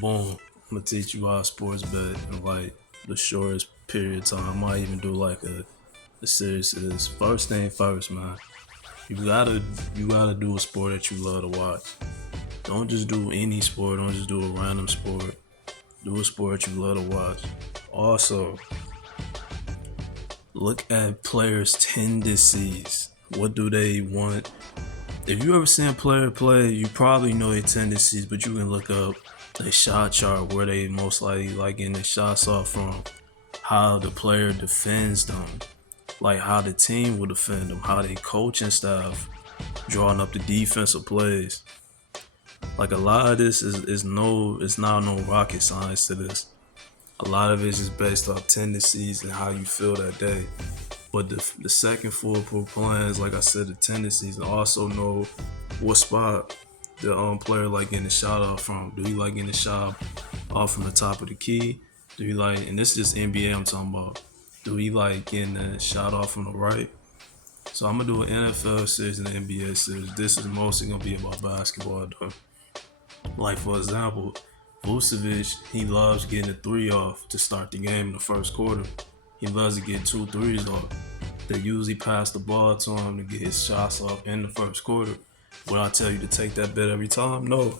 boom, I'm gonna teach you how sports bet in like the shortest period of time. I might even do like a series of this. First thing first, man. You gotta you gotta do a sport that you love to watch. Don't just do any sport. Don't just do a random sport. Do a sport you love to watch. Also, look at players' tendencies. What do they want? If you ever seen a player play, you probably know their tendencies, but you can look up a shot chart where they most likely like getting the shots off from, how the player defends them, like how the team will defend them, how they coaching staff drawing up the defensive plays. Like a lot of this it's not no rocket science to this. A lot of it's just based off tendencies and how you feel that day. But the second foolproof plan is, like I said, the tendencies, and also know what spot the player like getting the shot off from. Do he like getting the shot off from the top of the key? Do he like, and this is just NBA I'm talking about, do he like getting the shot off from the right? So I'm gonna do an NFL series and an NBA series. This is mostly gonna be about basketball though. Like for example, Vucevic, he loves getting a three off to start the game in the first quarter. He loves to get 2 threes off. They usually pass the ball to him to get his shots off in the first quarter. Would I tell you to take that bet every time? No.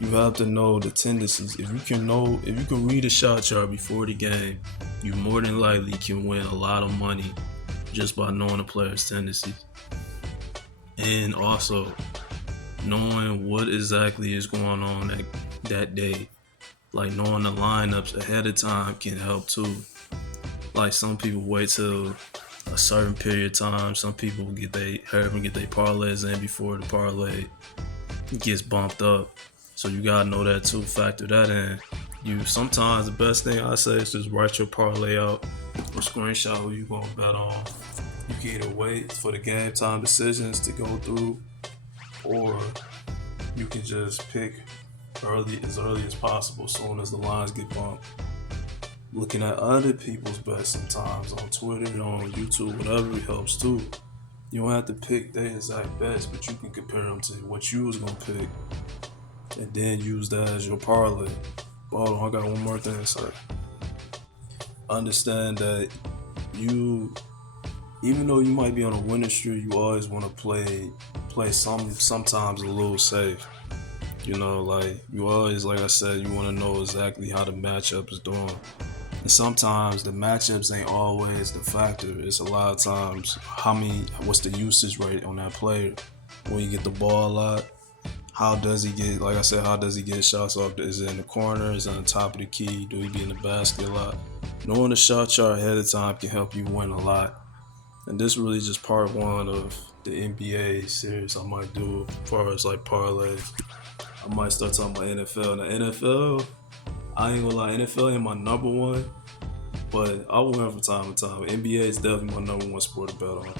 You have to know the tendencies. If you can read a shot chart before the game, you more than likely can win a lot of money just by knowing the player's tendencies. And also knowing what exactly is going on that day. Like knowing the lineups ahead of time can help too. Like some people wait till a certain period of time. Some people get their parlays in before the parlay gets bumped up. So you gotta know that too. Factor that in. You sometimes the best thing I say is just write your parlay out or screenshot who you gonna bet on. You can either wait for the game time decisions to go through, or you can just pick early as possible, soon as the lines get bumped. Looking at other people's bets sometimes on Twitter, on YouTube, whatever, it helps too. You don't have to pick their exact bets, but you can compare them to what you was gonna pick, and then use that as your parlay. But hold on, I got one more thing to say. Understand that even though you might be on a winning streak, you always want to play sometimes a little safe. You know, like you always, like I said, you want to know exactly how the matchup is doing. And sometimes the matchups ain't always the factor. It's a lot of times what's the usage rate on that player. When you get the ball a lot, how does he get shots off? Is it in the corner? Is it on the top of the key? Do he be in the basket a lot? Knowing the shot chart ahead of time can help you win a lot. And this really just part one of the NBA series I might do as far as like parlays. I might start talking about NFL. Now NFL, I ain't gonna lie, NFL ain't my number one, but I will win from time to time. NBA is definitely my number one sport to bet on.